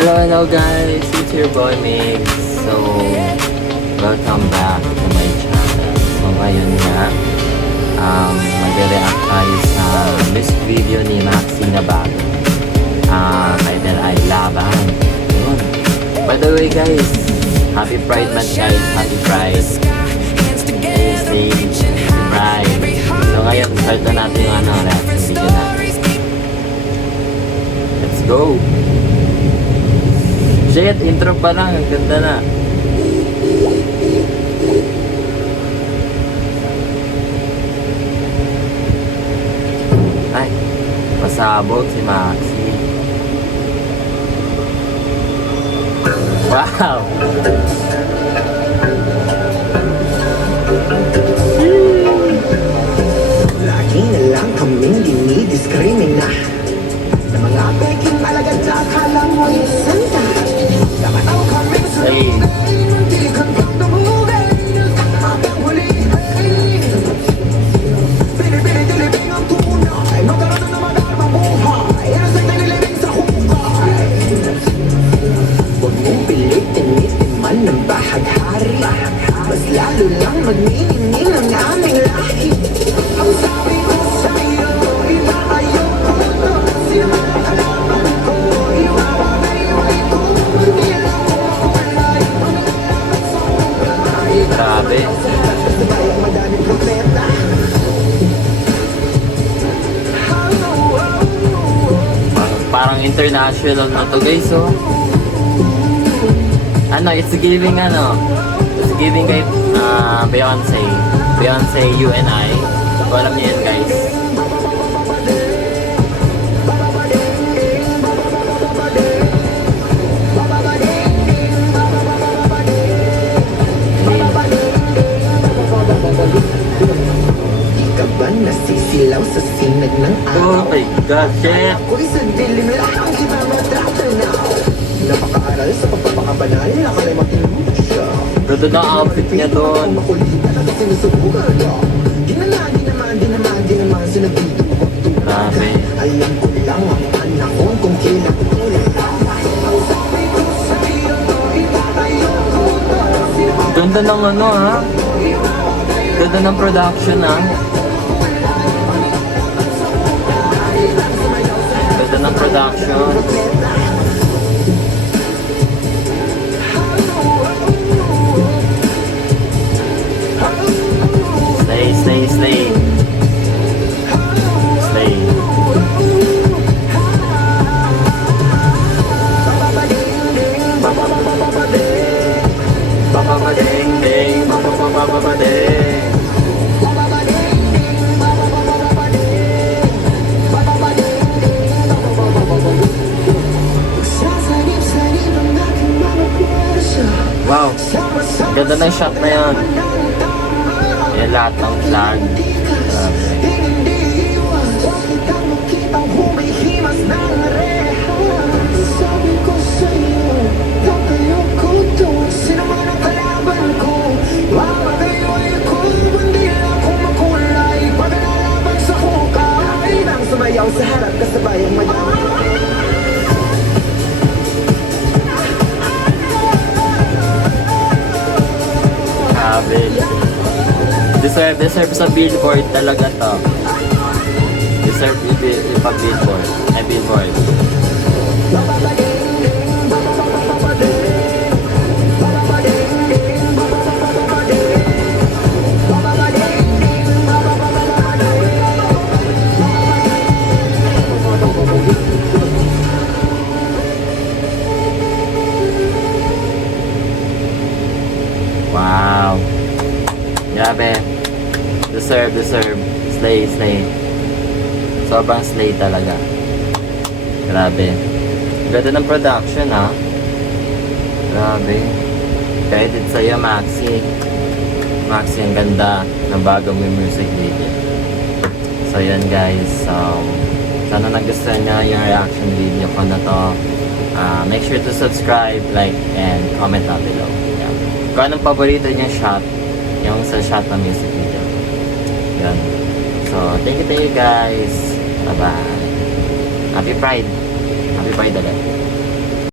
Hello guys, it's your boy Mix. So, welcome back to my channel. So ngayon nga, mag-react tayo sa music video ni Maxi na bago. Title ay Laban. Yun. By the way guys, Happy Pride Month guys, Happy Pride. Stay Pride. So ngayon, start na natin yung reaction video natin. Let's go! Shit, intro pa lang, ang ganda na. Ay, pasabog si Maxi. Wow! Lagi na lang kaming dinidiskrimina sa mga peking alagad sa akala mo'y santa. Damataw kaming sa mantilikang pagdumuhin hanggang huli. Bili-bili-dilibing ang tunay, magkaroon na madarmang buhay, inasay na nilibing sa hukay. Huwag mong pilit-initin man ng bahaghari, mas lalo lang magniningning ang aming lahi. Ang sabi ko sa'yo, itatayo ko to, sino man ang kalaban ko, iwawagay-way ko, hindi lang ako makulay, ang nalaman sa hukay. Grabe. Sabay ang madaming propeta. Parang international na to guys, oh. It's giving it's giving kay Beyonce, You and I. So, alam niyo yun guys. Di ka ba nasisilaw sa sinag ng Oh araw? my god, shit! Ako'y sa dilim lang kita matratanaw. Napakaaral sa pagpapakabanal, nakalay matinong siya. Ganda na outfit niya doon. Makulitan at sinusubukan niya. Di naman, sinagdidubak-dubak. Grabe. Alam ko lang ang anak ko kung kailan ko ulit. Ang sabi ko sa'yo, itatayo ko to. Ganda ng Ganda ng production, Ganda ng production. Slay. Slay. Bababading, babababading. Wow, ganda ng shot na yun. Yung lahat ng flag. Grabe. Sabi ko sa'yo, tatayo ko to. Sino man ang kalaban ko, mamatayoy ko. Hindi ako makulay, pag nalaban sa hukay. Nang sumayaw sa harap, kasabay ang madami. Grabe. Deserve sa billboard talaga to. Deserve ipa-billboard. Billboard. Wow. Grabe. Deserve. Slay. Sobrang slay talaga. Grabe. Ganda ng production, Grabe. Credit sa'yo, Maxi. Maxi, ang ganda ng bagong music video. So, yan guys. Sana nagustuhan nyo yung reaction video ko na to. Make sure to subscribe, like, and comment down below. Yeah. Kung anong paborito nyo shot, yung sa shot ng music video. Yan. So, thank you guys. Bye-bye. Happy Pride. Happy Pride ulit.